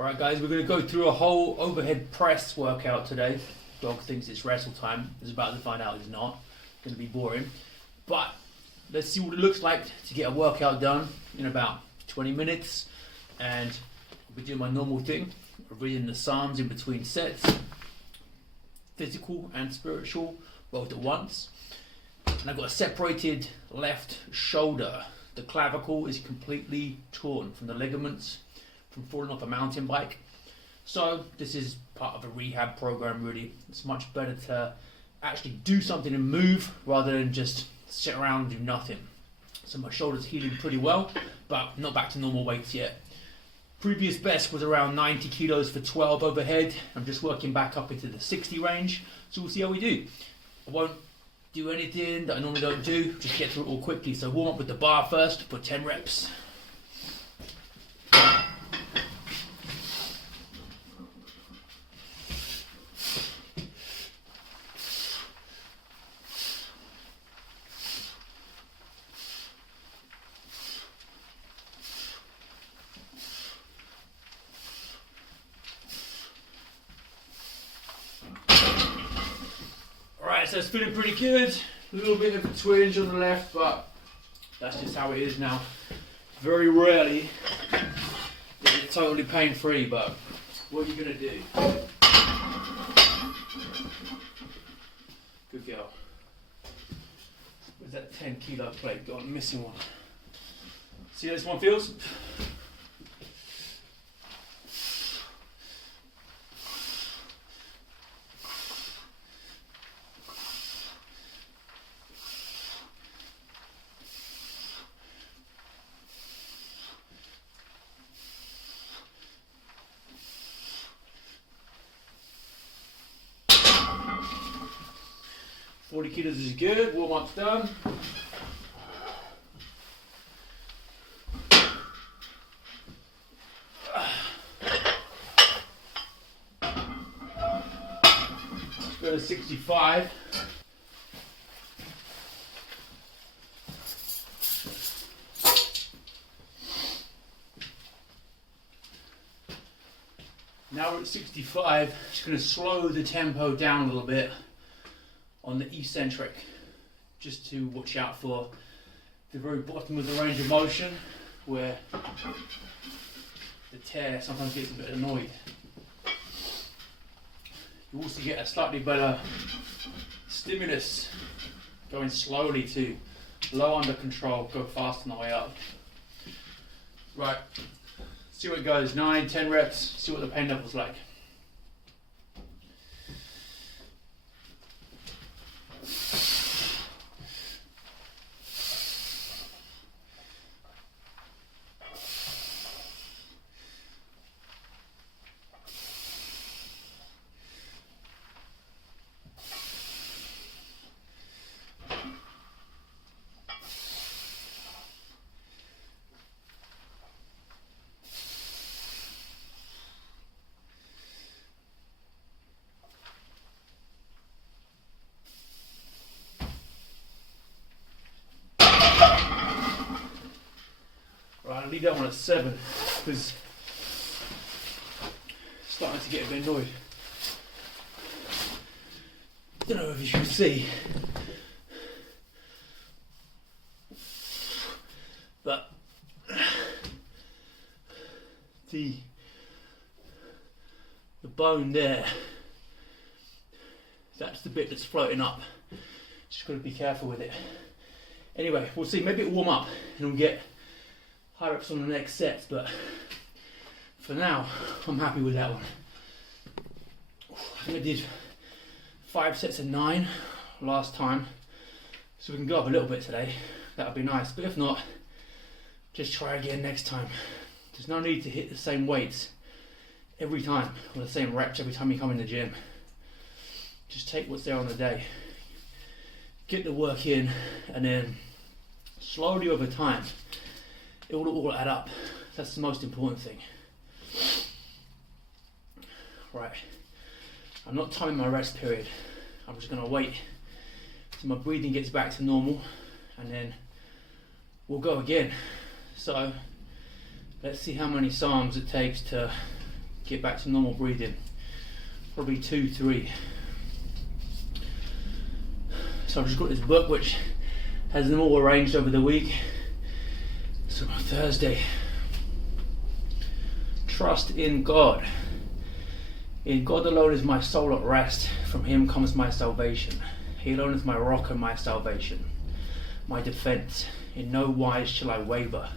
Alright guys, we're going to go through a whole overhead press workout today. Dog thinks it's wrestle time. He's about to find out it's not. It's going to be boring. But let's see what it looks like to get a workout done in about 20 minutes. And I'll be doing my normal thing, reading the Psalms in between sets. Physical and spiritual, both at once. And I've got a separated left shoulder. The clavicle is completely torn from the ligaments from falling off a mountain bike. So this is part of a rehab program really. It's much better to actually do something and move rather than just sit around and do nothing. So my shoulder's healing pretty well, but not back to normal weights yet. Previous best was around 90 kilos for 12 overhead. I'm just working back up into the 60 range. So we'll see how we do. I won't do anything that I normally don't do, just get through it all quickly. So warm up with the bar first for 10 reps. So it's feeling pretty good. A little bit of a twinge on the left, but that's just how it is now. Very rarely is it totally pain-free, but what are you gonna do? Good girl. Where's that 10 kilo plate gone? I'm missing one. See how this one feels? 40 kilos is good, warm-up's done. Let's go to 65. Now we're at 65, just going to slow the tempo down a little bit on the eccentric, just to watch out for the very bottom of the range of motion where the tear sometimes gets a bit annoyed. You also get a slightly better stimulus going slowly to low under control, go fast on the way up. Right, see what it goes, 9, 10 reps, see what the pain level's like. Right, I'll leave that one at 7 because it's starting to get a bit annoyed. Don't know if you can see, but the bone there, that's the bit that's floating up. Just got to be careful with it. Anyway, we'll see. Maybe it'll warm up and we'll get high reps on the next sets, but for now, I'm happy with that one. I think I did 5 sets of 9 last time, so we can go up a little bit today. That would be nice, but if not, just try again next time. There's no need to hit the same weights every time, or the same reps every time you come in the gym. Just take what's there on the day, get the work in, and then slowly over time, it will all add up. That's the most important thing. Right, I'm not timing my rest period. I'm just gonna wait till my breathing gets back to normal and then we'll go again. So let's see how many Psalms it takes to get back to normal breathing. Probably 2, 3. So I've just got this book which has them all arranged over the week. So on Thursday, trust in God. In God alone is my soul at rest. From him comes my salvation. He alone is my rock and my salvation, my defence. In no wise shall I waver.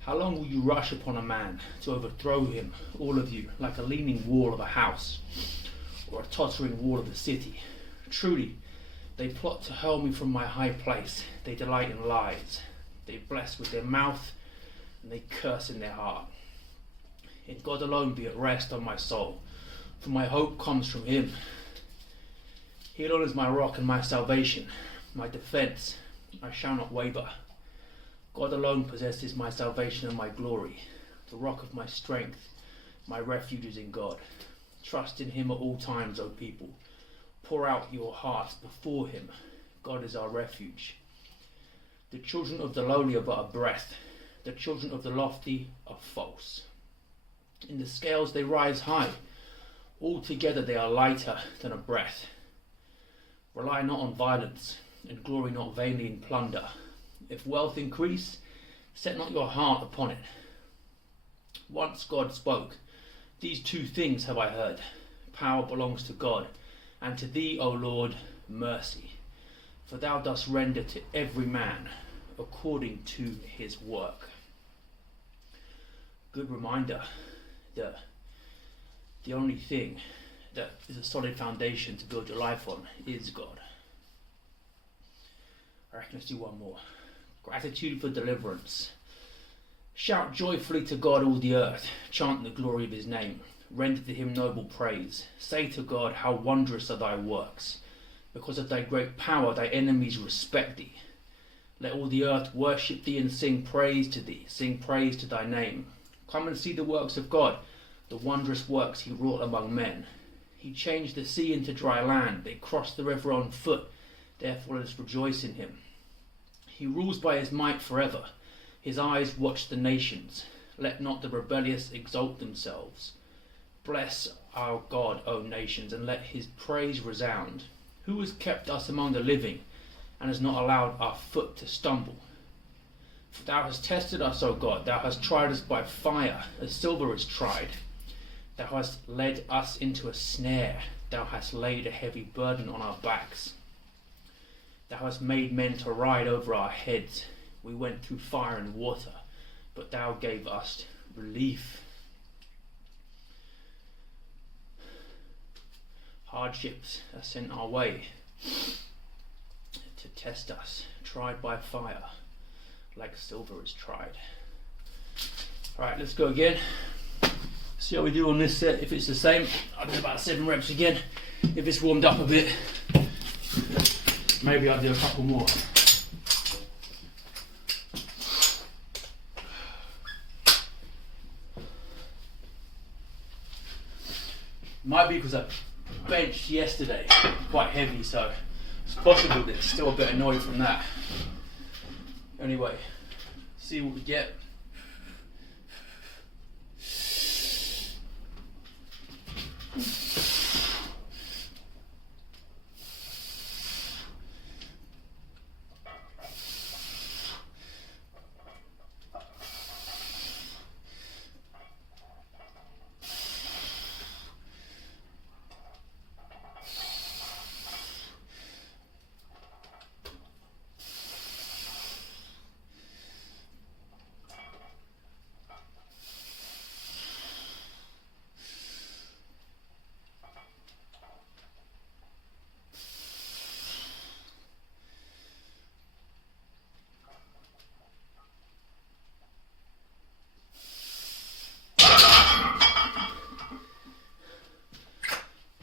How long will you rush upon a man to overthrow him, all of you, like a leaning wall of a house, or a tottering wall of a city? Truly, they plot to hurl me from my high place. They delight in lies. They bless with their mouth, and they curse in their heart. In God alone be at rest on my soul, for my hope comes from him. He alone is my rock and my salvation, my defence. I shall not waver. God alone possesses my salvation and my glory. The rock of my strength, my refuge is in God. Trust in him at all times, O people. Pour out your hearts before him. God is our refuge. The children of the lowly are but a breath. The children of the lofty are false. In the scales they rise high. Altogether they are lighter than a breath. Rely not on violence, and glory not vainly in plunder. If wealth increase, set not your heart upon it. Once God spoke, these 2 things have I heard. Power belongs to God, and to thee, O Lord, mercy. For thou dost render to every man according to his work. Good reminder that the only thing that is a solid foundation to build your life on is God. I reckon let's do one more. Gratitude for deliverance. Shout joyfully to God, all the earth. Chant the glory of his name. Render to him noble praise. Say to God, how wondrous are thy works. Because of thy great power, thy enemies respect thee. Let all the earth worship thee and sing praise to thee. Sing praise to thy name. Come and see the works of God, the wondrous works he wrought among men. He changed the sea into dry land. They crossed the river on foot. Therefore let us rejoice in him. He rules by his might forever. His eyes watch the nations. Let not the rebellious exalt themselves. Bless our God, O nations, and let his praise resound. Who has kept us among the living, and has not allowed our foot to stumble? For thou hast tested us, O God. Thou hast tried us by fire, as silver is tried. Thou hast led us into a snare. Thou hast laid a heavy burden on our backs. Thou hast made men to ride over our heads. We went through fire and water, but thou gave us relief. Hardships are sent our way to test us, tried by fire, like silver is tried. Alright, let's go again. See how we do on this set. If it's the same, I'll do about 7 reps again. If it's warmed up a bit, maybe I'll do a couple more. Might be because I benched yesterday, quite heavy, so it's possible that it's still a bit annoyed from that. Anyway, see what we get.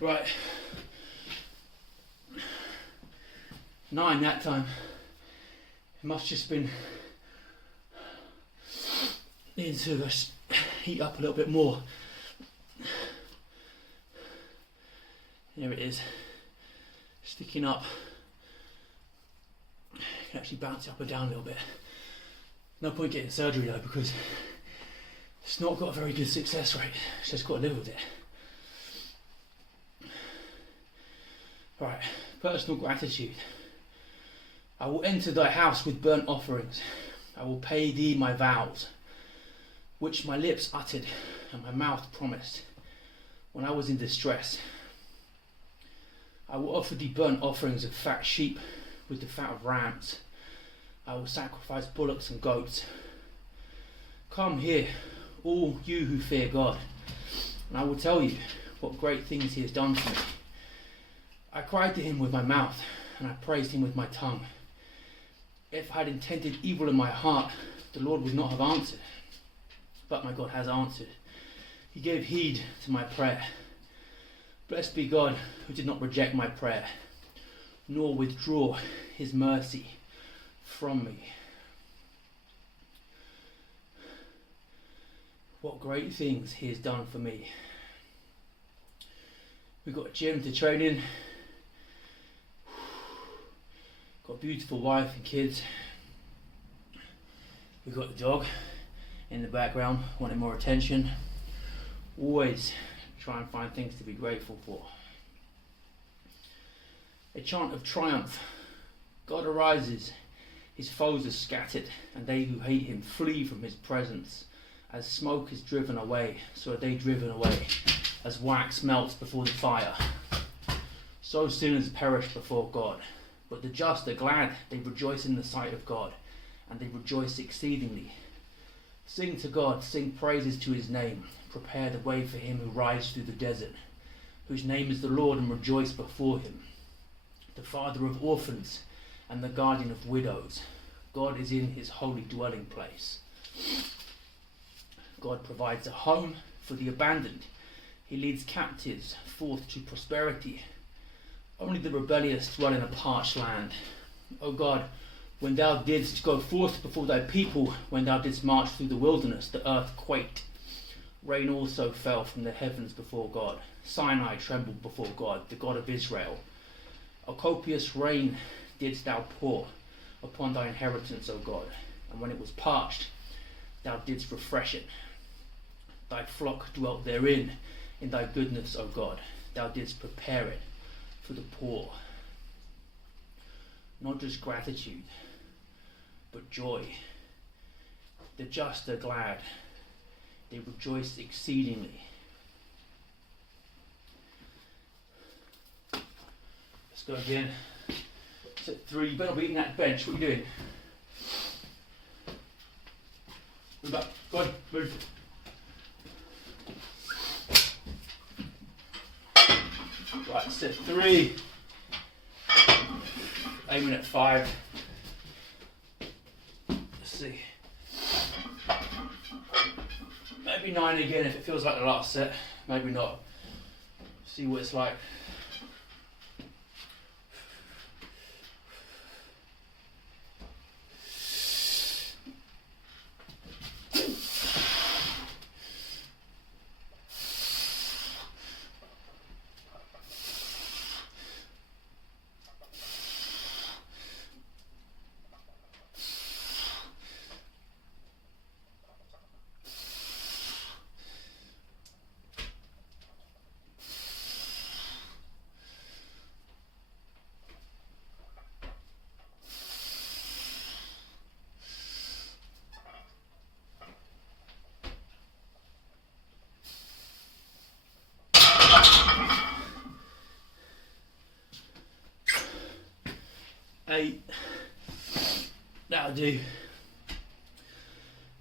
Right, 9 that time. It must just been needing to heat up a little bit more. There it is, sticking up. You can actually bounce it up and down a little bit. No point getting surgery though, because It's not got a very good success rate. It's just got to live with it. Right, personal gratitude. I will enter thy house with burnt offerings. I will pay thee my vows, which my lips uttered and my mouth promised when I was in distress. I will offer thee burnt offerings of fat sheep with the fat of rams. I will sacrifice bullocks and goats. Come here, all you who fear God, and I will tell you what great things he has done for me. I cried to him with my mouth, and I praised him with my tongue. If I had intended evil in my heart, the Lord would not have answered. But my God has answered. He gave heed to my prayer. Blessed be God, who did not reject my prayer, nor withdraw his mercy from me. What great things he has done for me. We've got a gym to train in. Got a beautiful wife and kids. We've got the dog in the background wanting more attention. Always try and find things to be grateful for. A chant of triumph. God arises, his foes are scattered, and they who hate him flee from his presence. As smoke is driven away, so are they driven away. As wax melts before the fire, so sinners perish before God. But the just are glad, they rejoice in the sight of God, and they rejoice exceedingly. Sing to God, sing praises to his name. Prepare the way for him who rides through the desert, whose name is the Lord, and rejoice before him. The father of orphans and the guardian of widows. God is in his holy dwelling place. God provides a home for the abandoned. He leads captives forth to prosperity. Only the rebellious dwell in a parched land. O God, when thou didst go forth before thy people, when thou didst march through the wilderness, the earth quaked. Rain also fell from the heavens before God. Sinai trembled before God, the God of Israel. A copious rain didst thou pour upon thy inheritance, O God, and when it was parched, thou didst refresh it. Thy flock dwelt therein, in thy goodness, O God, thou didst prepare it for the poor. Not just gratitude, but joy. The just are glad, they rejoice exceedingly. Let's go again. Set 3, you better not be eating that bench. What are you doing? Move back. Go on, move. Right, set 3. Aiming at 5. Let's see. Maybe 9 again if it feels like the last set. Maybe not. See what it's like. That'll do.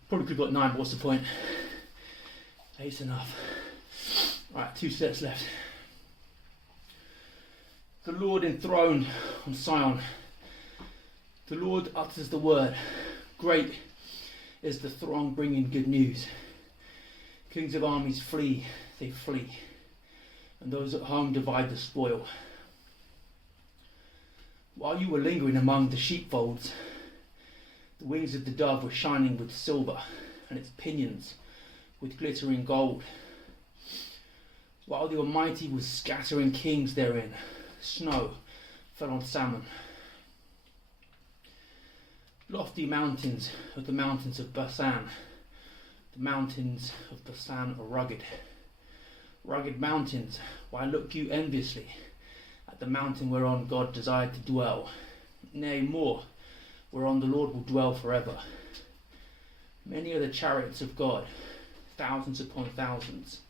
Probably could have got 9, but what's the point? 8's enough. Right, 2 sets left. The Lord enthroned on Sion. The Lord utters the word. Great is the throng bringing good news. Kings of armies flee, they flee, and those at home divide the spoil. While you were lingering among the sheepfolds, the wings of the dove were shining with silver, and its pinions with glittering gold. While the Almighty was scattering kings therein, snow fell on salmon. Lofty mountains of the mountains of Basan, The mountains of Basan are rugged. Rugged mountains, why look you enviously at the mountain whereon God desired to dwell? Nay, more, whereon the Lord will dwell forever. Many are the chariots of God, thousands upon thousands.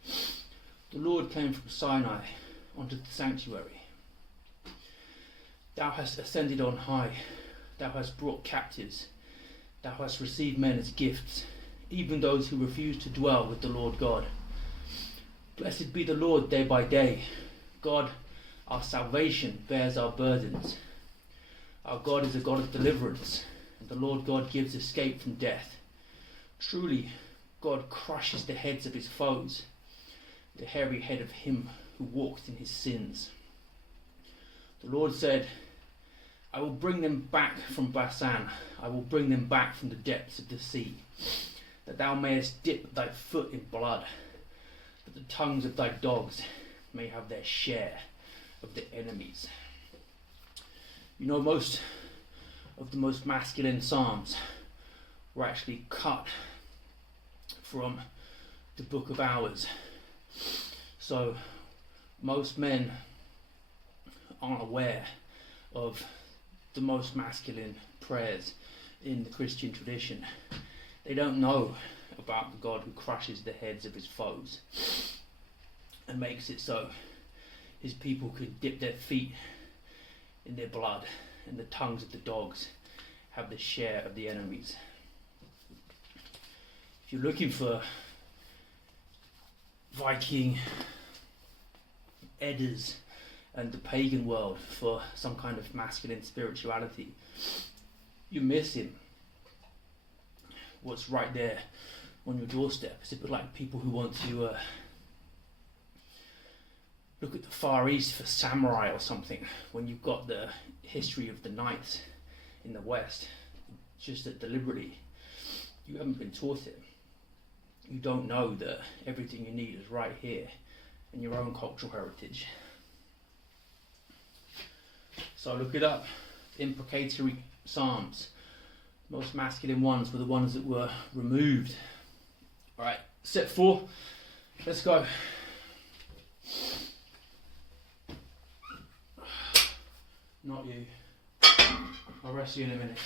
The Lord came from Sinai unto the sanctuary. Thou hast ascended on high, thou hast brought captives, thou hast received men as gifts, even those who refuse to dwell with the Lord God. Blessed be the Lord day by day. God, our salvation, bears our burdens. Our God is a God of deliverance, and the Lord God gives escape from death. Truly, God crushes the heads of his foes, the hairy head of him who walks in his sins. The Lord said, I will bring them back from Basan, I will bring them back from the depths of the sea, that thou mayest dip thy foot in blood, that the tongues of thy dogs may have their share of the enemies. You know, most of the most masculine psalms were actually cut from the Book of Hours. So most men aren't aware of the most masculine prayers in the Christian tradition. They don't know about the God who crushes the heads of his foes and makes it so his people could dip their feet in their blood, and the tongues of the dogs have the share of the enemies. If you're looking for Viking Eddas and the pagan world for some kind of masculine spirituality, you're missing what's right there on your doorstep. It's a bit like people who want to look at the Far East for samurai or something, when you've got the history of the knights in the West. Just that deliberately you haven't been taught it. You don't know that everything you need is right here in your own cultural heritage. So look it up. Imprecatory psalms. Most masculine ones were the ones that were removed. Alright, set 4. Let's go. Not you. I'll rest you in a minute.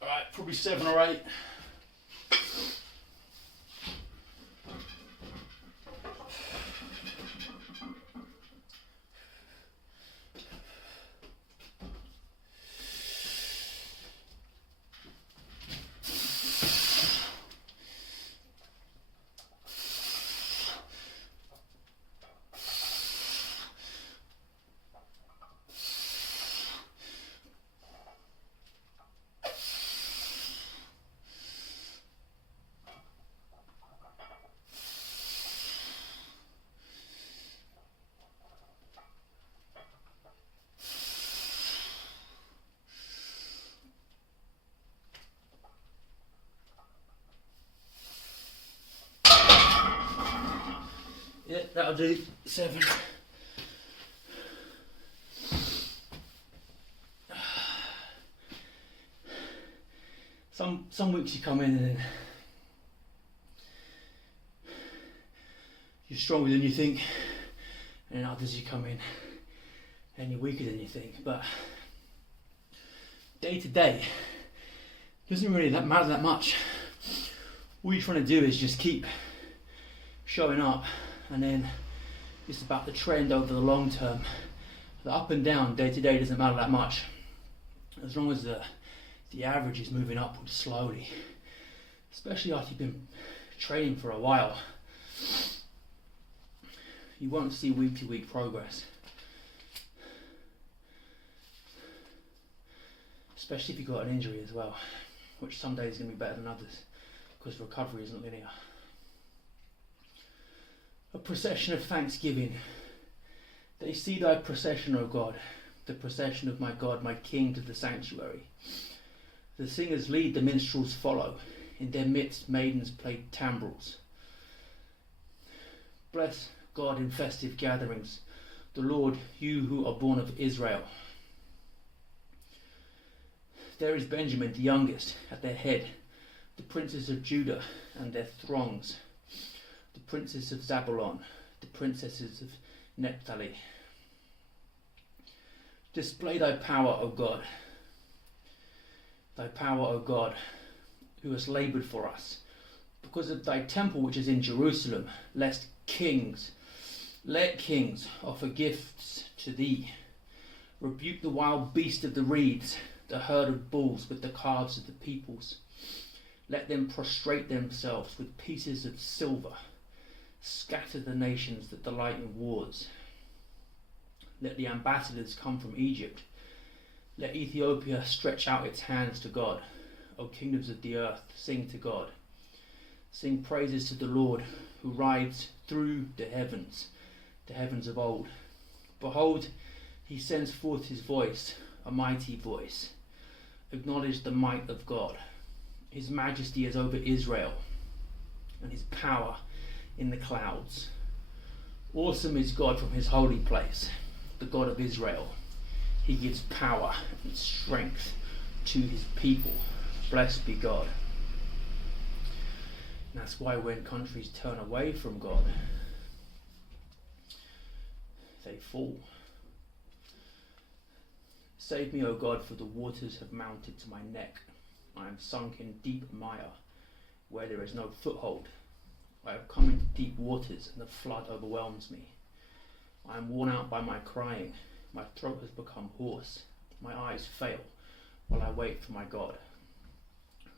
Alright, probably 7 or 8. Yeah, that'll do. 7. Some weeks you come in and then you're stronger than you think, and others you come in and you're weaker than you think. But day to day doesn't really matter that much. All you're trying to do is just keep showing up, and then it's about the trend over the long term. The up and down day to day doesn't matter that much, as long as the average is moving upwards slowly, especially after you've been training for a while. You won't see week to week progress, especially if you've got an injury as well, which some days is going to be better than others because recovery isn't linear. A procession of thanksgiving. They see thy procession, O God, the procession of my God, my King, to the sanctuary. The singers lead, the minstrels follow. In their midst maidens play tambrels. Bless God in festive gatherings, the Lord, you who are born of Israel. There is Benjamin, the youngest, at their head, the princes of Judah and their throngs, the princes of Zabulon, the princesses of Naphtali. Display thy power, O God, who hast laboured for us, because of thy temple which is in Jerusalem, let kings offer gifts to thee. Rebuke the wild beast of the reeds, the herd of bulls with the calves of the peoples. Let them prostrate themselves with pieces of silver. Scatter the nations that delight in wars. Let the ambassadors come from Egypt. Let Ethiopia stretch out its hands to God. O kingdoms of the earth, sing to God. Sing praises to the Lord, who rides through the heavens of old. Behold, he sends forth his voice, a mighty voice. Acknowledge the might of God. His majesty is over Israel, and his power in the clouds. Awesome is God from his holy place, the God of Israel. He gives power and strength to his people. Blessed be God. And that's why when countries turn away from God, they fall. Save me, O God, for the waters have mounted to my neck. I am sunk in deep mire, where there is no foothold. I have come into deep waters, and the flood overwhelms me. I am worn out by my crying. My throat has become hoarse. My eyes fail while I wait for my God.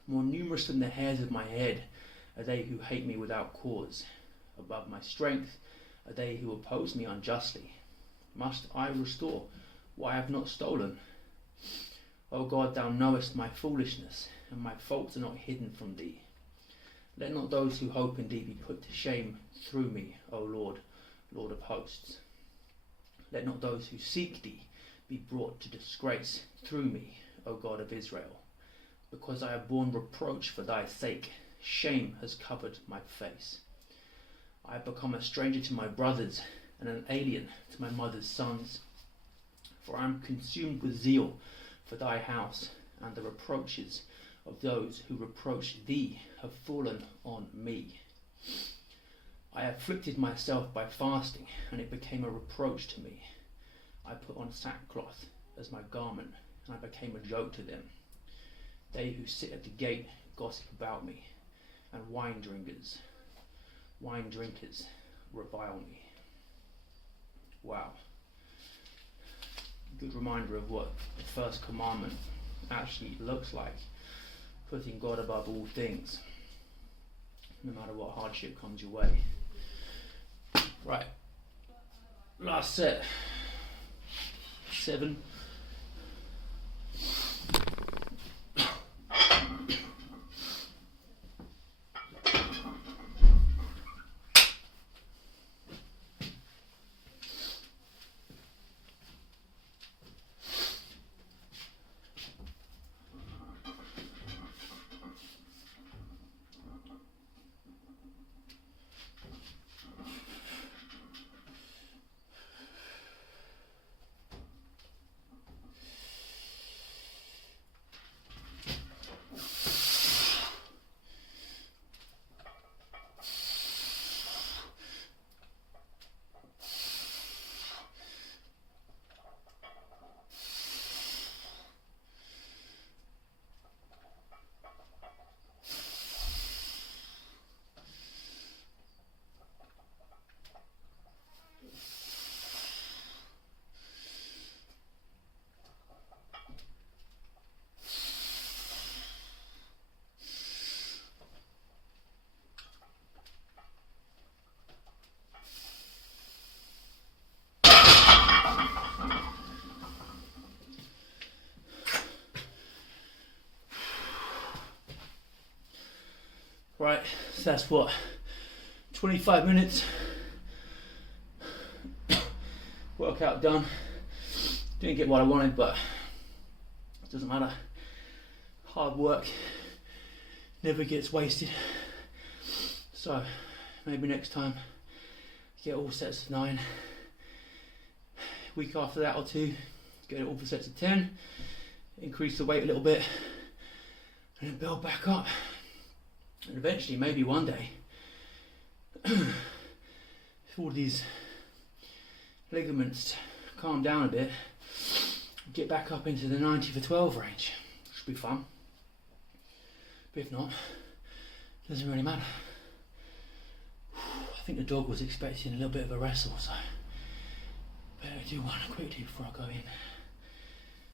More numerous than the hairs of my head are they who hate me without cause. Above my strength are they who oppose me unjustly. Must I restore what I have not stolen? O God, thou knowest my foolishness, and my faults are not hidden from thee. Let not those who hope in thee be put to shame through me, O Lord, Lord of hosts. Let not those who seek thee be brought to disgrace through me, O God of Israel. Because I have borne reproach for thy sake, shame has covered my face. I have become a stranger to my brothers, and an alien to my mother's sons. For I am consumed with zeal for thy house, and the reproaches of those who reproach thee have fallen on me. I afflicted myself by fasting, and it became a reproach to me. I put on sackcloth as my garment, and I became a joke to them. They who sit at the gate gossip about me, and wine drinkers revile me. Wow. Good reminder of what the first commandment actually looks like. Putting God above all things, no matter what hardship comes your way. Right. Last set. 7. Right, so that's what, 25 minutes workout done. Didn't get what I wanted, but it doesn't matter. Hard work never gets wasted. So maybe next time get all sets of 9. Week after that or 2, get it all for sets of 10. increase the weight a little bit, and then build back up. And eventually, maybe one day, if all these ligaments calm down a bit, get back up into the 90 for 12 range. Should be fun. But if not, doesn't really matter. I think the dog was expecting a little bit of a wrestle, so better do one quickly before I go in.